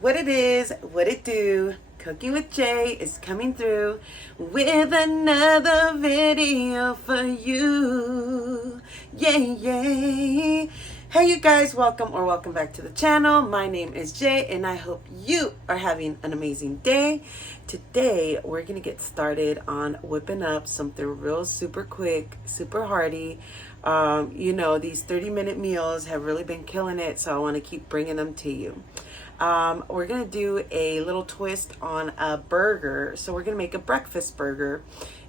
what it is, what it do. Cooking with Jay is coming through with another video for you. Yay, yay. Hey you guys, welcome back to the channel. My name is Jay and I hope you are having an amazing day. Today we're gonna get started on whipping up something real super quick, super hearty. You know, these 30-minute meals have really been killing it, so I want to keep bringing them to you. We're gonna do a little twist on a burger. So we're gonna make a breakfast burger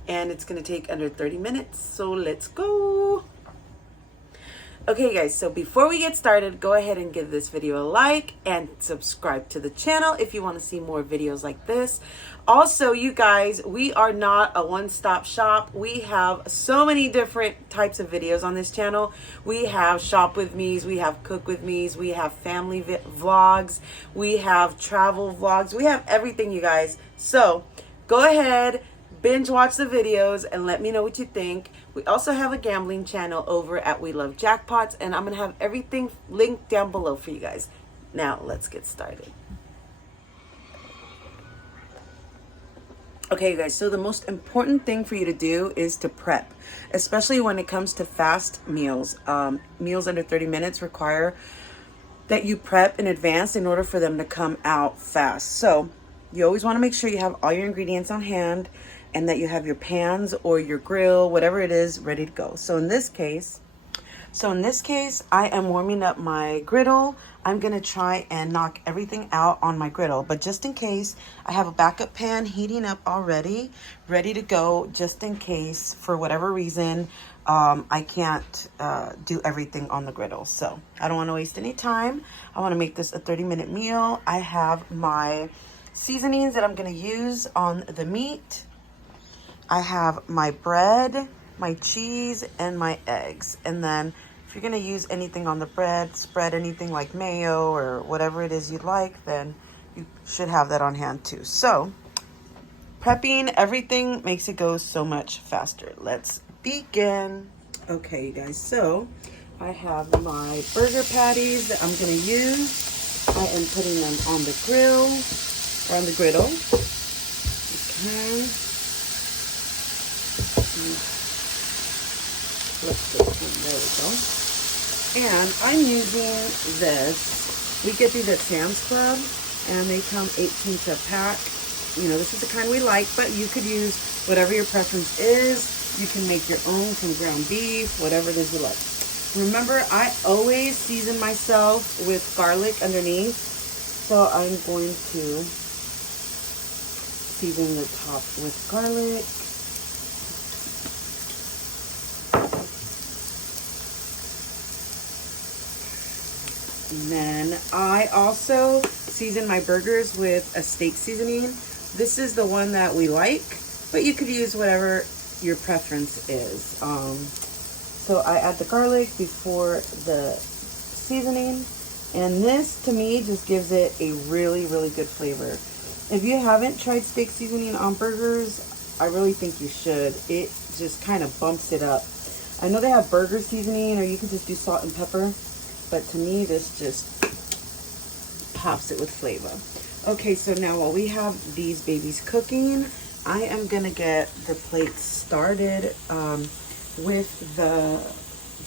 and it's gonna take under 30 minutes. So let's go. Okay guys, so before we get started, go ahead and give this video a like and subscribe to the channel if you want to see more videos like this. Also, you guys, we are not a one-stop shop. We have so many different types of videos on this channel. We have shop with me's, we have cook with me's, we have family vlogs, we have travel vlogs, we have everything, you guys. So go ahead, binge watch the videos and let me know what you think. We also have a gambling channel over at We Love Jackpots, and I'm gonna have everything linked down below for you guys. Now let's get started. Okay guys, so the most important thing for you to do is to prep, especially when it comes to fast meals. Meals under 30 minutes require that you prep in advance in order for them to come out fast. So you always want to make sure you have all your ingredients on hand and that you have your pans or your grill, whatever it is, ready to go. So in this case, I am warming up my griddle. I'm gonna try and knock everything out on my griddle, but just in case, I have a backup pan heating up already, ready to go, just in case, for whatever reason, I can't do everything on the griddle. So I don't wanna waste any time. I wanna make this a 30-minute meal. I have my seasonings that I'm gonna use on the meat. I have my bread, my cheese, and my eggs. And then if you're gonna use anything on the bread, spread anything like mayo or whatever it is you'd like, then you should have that on hand too. So prepping everything makes it go so much faster. Let's begin. Okay, you guys, so I have my burger patties that I'm gonna use. I am putting them on the grill, or on the griddle. Okay. There we go. And I'm using this. We get these at Sam's Club and they come 18 to a pack. You know, this is the kind we like, but you could use whatever your preference is. You can make your own from ground beef, whatever it is you like. Remember, I always season myself with garlic underneath. So I'm going to season the top with garlic. And then I also season my burgers with a steak seasoning. This is the one that we like, but you could use whatever your preference is. So I add the garlic before the seasoning, and this to me just gives it a really, really good flavor. If you haven't tried steak seasoning on burgers, I really think you should. It just kind of bumps it up. I know they have burger seasoning, or you can just do salt and pepper. But to me, this just pops it with flavor. Okay, so now while we have these babies cooking, I am gonna get the plate started with the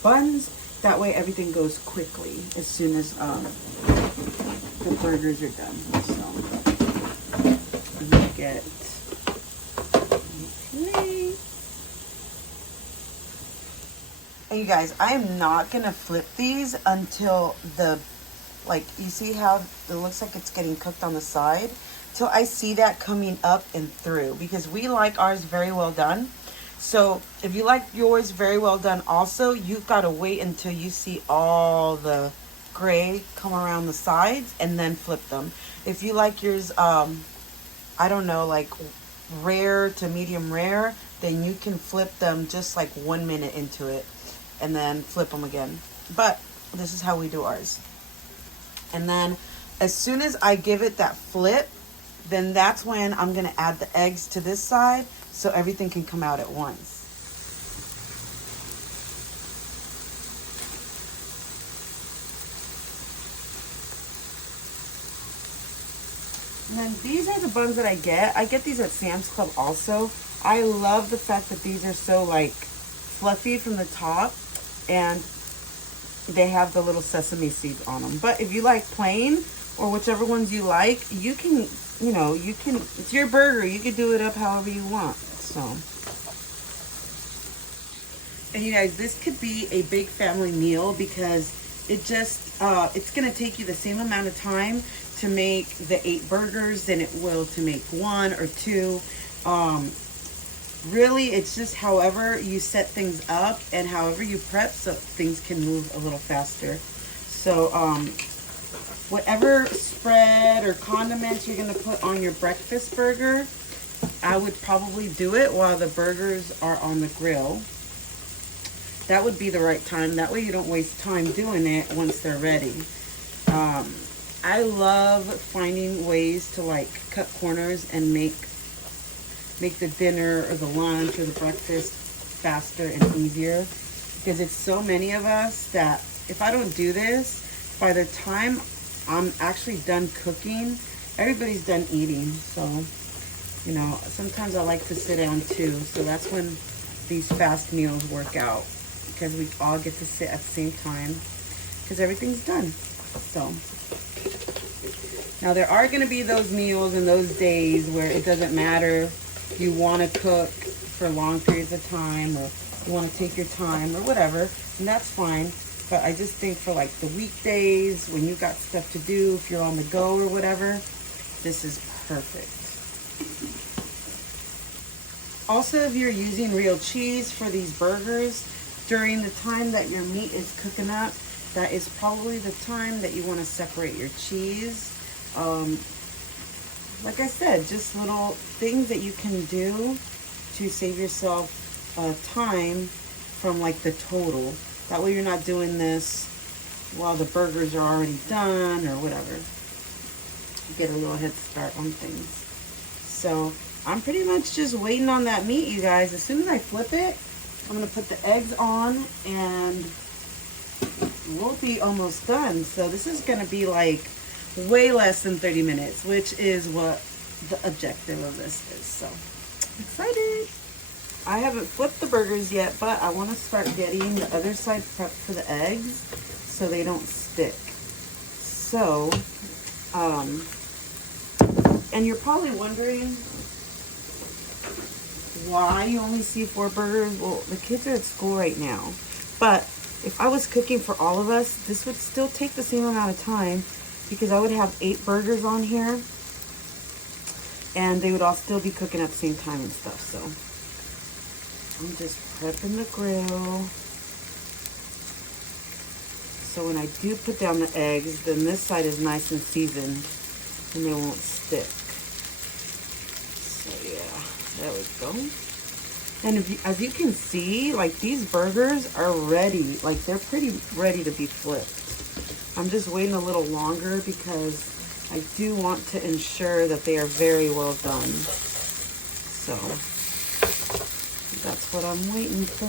buns. That way everything goes quickly as soon as the burgers are done. So I'm gonna get the plate. And you guys, I am not gonna flip these until like you see how it looks like it's getting cooked on the side, till I see that coming up and through, because we like ours very well done. So if you like yours very well done also, you've got to wait until you see all the gray come around the sides and then flip them. If you like yours I don't know, like rare to medium rare, then you can flip them just like 1 minute into it and then flip them again. But this is how we do ours. And then as soon as I give it that flip, then that's when I'm gonna add the eggs to this side so everything can come out at once. And then these are the buns that I get. I get these at Sam's Club also. I love the fact that these are so like fluffy from the top, and they have the little sesame seeds on them. But if you like plain or whichever ones you like, you can, you know, you can, it's your burger. You can do it up however you want. So, and you guys, this could be a big family meal because it just, it's going to take you the same amount of time to make the 8 burgers than it will to make 1 or 2. Really, it's just however you set things up and however you prep so things can move a little faster. So, whatever spread or condiments you're going to put on your breakfast burger, I would probably do it while the burgers are on the grill. That would be the right time. That way you don't waste time doing it once they're ready. I love finding ways to like cut corners and make the dinner or the lunch or the breakfast faster and easier, because it's so many of us that if I don't do this, by the time I'm actually done cooking, everybody's done eating. So, you know, sometimes I like to sit down too. So that's when these fast meals work out, because we all get to sit at the same time because everything's done. So now there are going to be those meals and those days where it doesn't matter. You want to cook for long periods of time, or you want to take your time or whatever, and that's fine. But I just think for like the weekdays when you got stuff to do, if you're on the go or whatever, this is perfect. Also, if you're using real cheese for these burgers, during the time that your meat is cooking up, that is probably the time that you want to separate your cheese. Like I said, just little things that you can do to save yourself time from like the total. That way you're not doing this while the burgers are already done or whatever. You get a little head start on things. So I'm pretty much just waiting on that meat, you guys. As soon as I flip it, I'm going to put the eggs on and we'll be almost done. So this is going to be like way less than 30 minutes, which is what the objective of this is. So excited. I haven't flipped the burgers yet, but I want to start getting the other side prepped for the eggs so they don't stick. So, and you're probably wondering why you only see 4 burgers. Well, the kids are at school right now, but if I was cooking for all of us, this would still take the same amount of time, because I would have 8 burgers on here and they would all still be cooking at the same time and stuff. So I'm just prepping the grill. So when I do put down the eggs, then this side is nice and seasoned and they won't stick. So yeah, there we go. And if you, as you can see, like these burgers are ready. Like they're pretty ready to be flipped. I'm just waiting a little longer because I do want to ensure that they are very well done. So that's what I'm waiting for.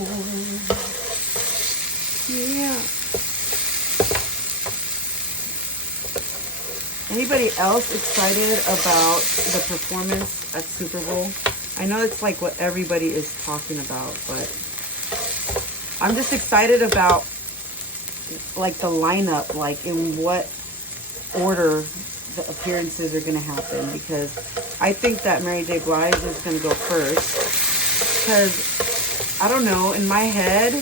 Yeah. Anybody else excited about the performance at Super Bowl? I know it's like what everybody is talking about, but I'm just excited about like the lineup, like in what order the appearances are going to happen, because I think that Mary J. Blige is going to go first, because I don't know, in my head,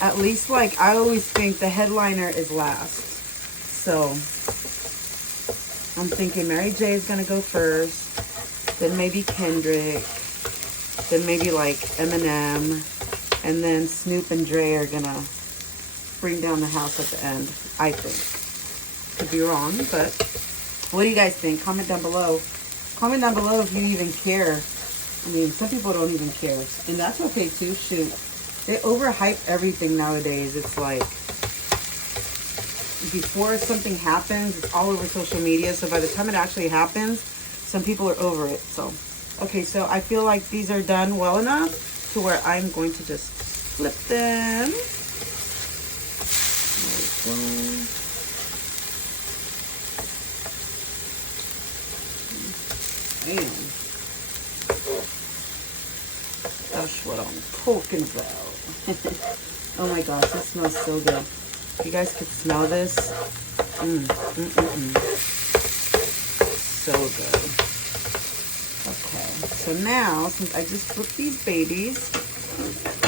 at least like I always think the headliner is last. So I'm thinking Mary J. is going to go first, then maybe Kendrick, then maybe like Eminem, and then Snoop and Dre are going to bring down the house at the end, I think. Could be wrong, but what do you guys think? Comment down below. Comment down below if you even care. I mean, some people don't even care, and that's okay too. Shoot, they overhype everything nowadays. It's like before something happens, it's all over social media. So by the time it actually happens, some people are over it. So, okay, so I feel like these are done well enough to where I'm going to just flip them. There we go. Damn. That's what I'm talking about. Oh my gosh, this smells so good. If you guys could smell this. So good. Okay, so now, since I just flipped these babies,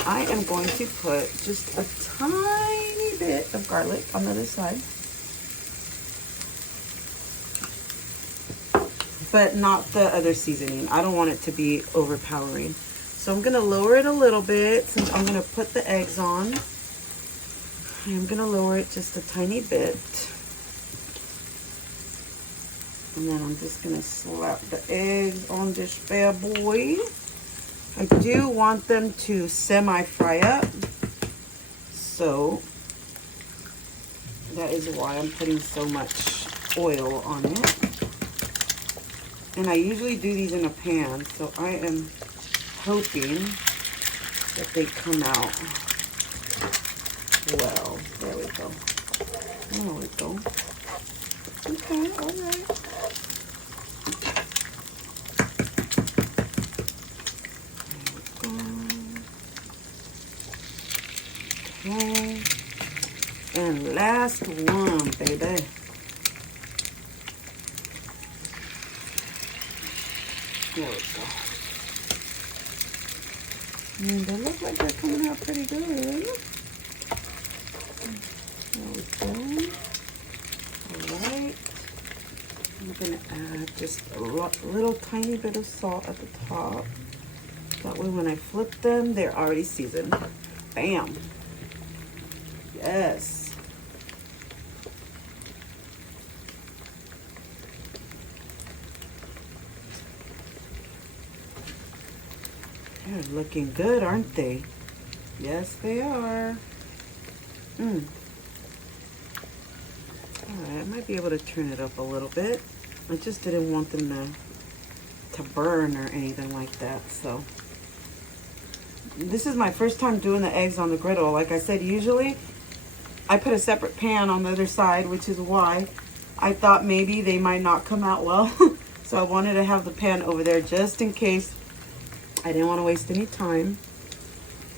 I am going to put just a tiny bit of garlic on the other side. But not the other seasoning. I don't want it to be overpowering. So I'm gonna lower it a little bit since I'm gonna put the eggs on. I'm gonna lower it just a tiny bit. And then I'm just gonna slap the eggs on this bad boy. I do want them to semi-fry up. So that is why I'm putting so much oil on it. And I usually do these in a pan, so I am hoping that they come out well. There we go. There we go. Okay, all right. Okay. And last one, baby. There we go. And they look like they're coming out pretty good. There we go. Alright. I'm going to add just a little tiny bit of salt at the top. That way when I flip them, they're already seasoned. Bam. Yes. They're looking good, aren't they? Yes, they are. Alright, I might be able to turn it up a little bit. I just didn't want them to burn or anything like that, so. This is my first time doing the eggs on the griddle. Like I said, usually I put a separate pan on the other side, which is why I thought maybe they might not come out well. So I wanted to have the pan over there just in case. I didn't want to waste any time.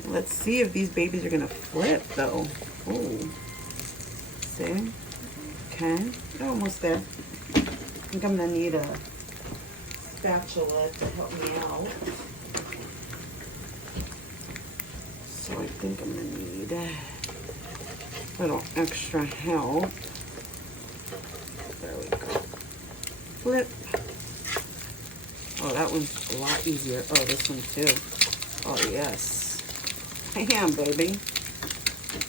Let's see if these babies are going to flip, though. Oh. See? Okay. They're almost there. I think I'm going to need a spatula to help me out. So I think I'm going to need a little extra help. There we go. Flip. Oh, that one's a lot easier. Oh, this one too. Oh, yes. Bam, baby.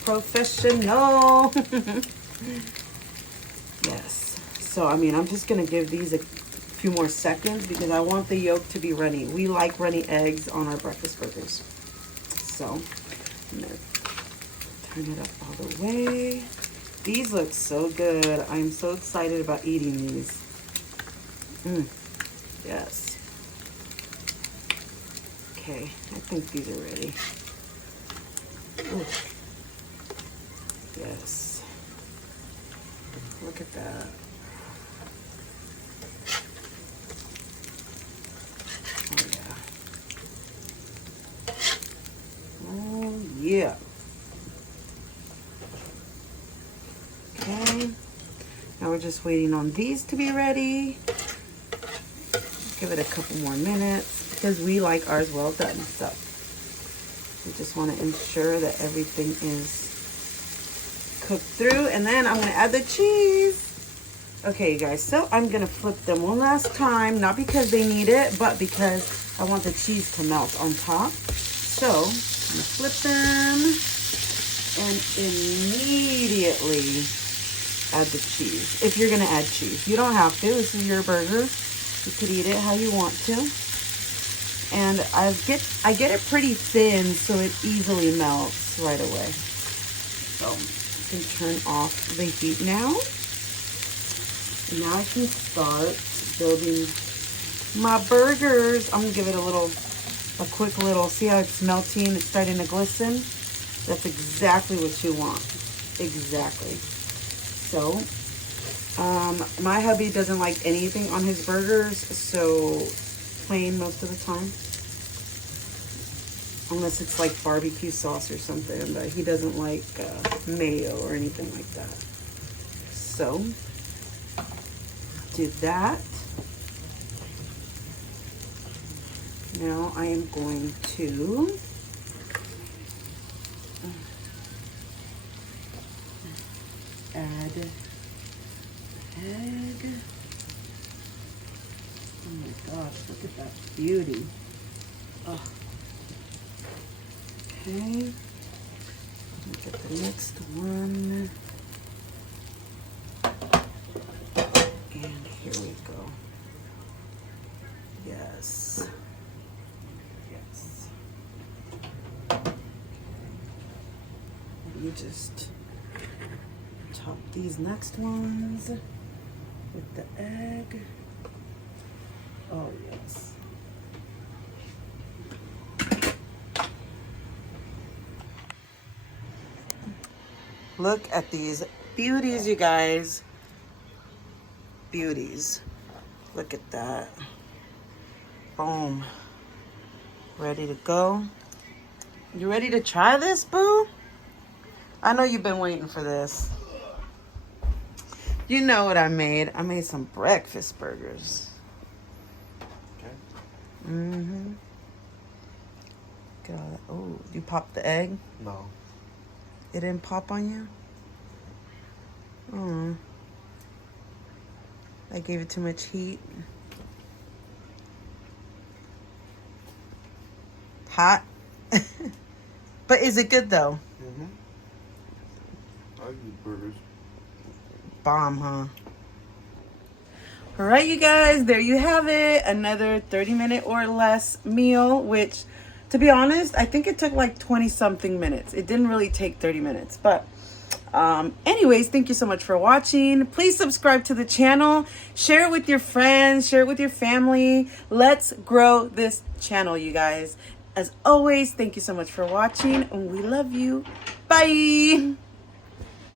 Professional. Yes. So, I mean, I'm just going to give these a few more seconds because I want the yolk to be runny. We like runny eggs on our breakfast burgers. So, I'm going to turn it up all the way. These look so good. I'm so excited about eating these. Yes. Okay, I think these are ready. Ooh. Yes. Look at that. Oh, yeah. Oh, yeah. Okay. Now we're just waiting on these to be ready. Give it a couple more minutes because we like ours well done. So we just want to ensure that everything is cooked through. And then I'm going to add the cheese. Okay, you guys. So I'm going to flip them one last time. Not because they need it, but because I want the cheese to melt on top. So I'm going to flip them and immediately add the cheese. If you're going to add cheese. You don't have to. This is your burger. You could eat it how you want to. And I get it pretty thin so it easily melts right away. So I can turn off the heat now. And now I can start building my burgers. I'm gonna give it a quick little, see how it's melting, it's starting to glisten. That's exactly what you want. Exactly. So My hubby doesn't like anything on his burgers, so plain most of the time. Unless it's like barbecue sauce or something, but he doesn't like mayo or anything like that. So, do that. Now I am going to add egg. Oh my gosh, look at that beauty. Oh. Okay, get the next one. And here we go. Yes. Yes. You just top these next ones with the egg. Oh, yes. Look at these beauties, you guys. Beauties. Look at that. Boom. Ready to go. You ready to try this, boo? I know you've been waiting for this. You know what I made. I made some breakfast burgers. Okay. Mm-hmm. Get all that. Oh, you popped the egg? No. It didn't pop on you? Oh. I gave it too much heat. Hot? But is it good though? Mm-hmm. I eat burgers. Bomb, huh? All right, you guys, there you have it. Another 30-minute or less meal, which, to be honest, I think it took like 20-something minutes. It didn't really take 30 minutes, but anyways, thank you so much for watching. Please subscribe to the channel. Share it with your friends. Share it with your family. Let's grow this channel, you guys. As always, thank you so much for watching, and we love you. Bye.